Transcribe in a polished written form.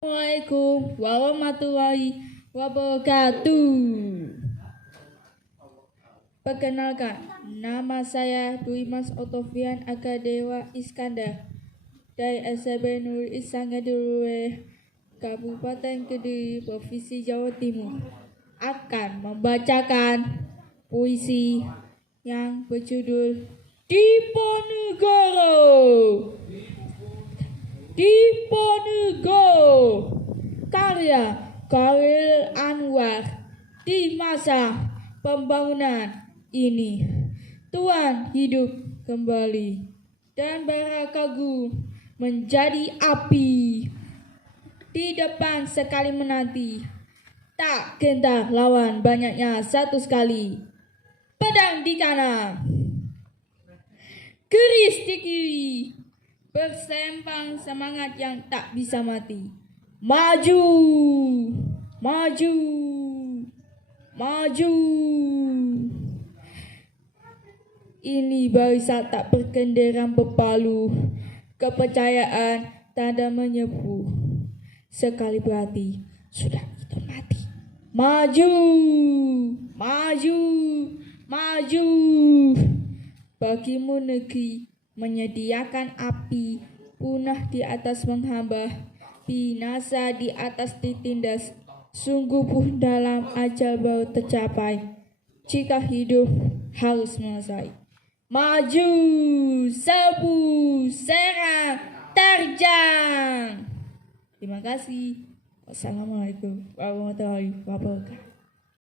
Assalamualaikum warahmatullahi wabarakatuh. Perkenalkan, nama saya Duimas Otovian Agadewa Iskandar dari SMP Nurul Ihsan Gadulwe, Kabupaten Kediri, Provinsi Jawa Timur, akan membacakan puisi yang berjudul Diponegoro. Diponegoro, karya Khalil Anwar. Di masa pembangunan ini, Tuhan hidup kembali dan bara kagu menjadi api. Di depan sekali menanti, tak gentar lawan banyaknya satu sekali. Pedang di kanan, keris di kiri, bersempang semangat yang tak bisa mati. Maju, maju, maju. Ini barisan tak berkenderaan berpalu, kepercayaan tanda menyepu. Sekali berarti sudah itu mati. Maju, maju, maju. Bagimu negeri menyediakan api, punah di atas menghamba, binasa di atas ditindas. Sungguh pun dalam ajal baru tercapai, jika hidup harus selesai. Maju, serbu, serang, terjang. Terima kasih. Wassalamualaikum warahmatullahi wabarakatuh.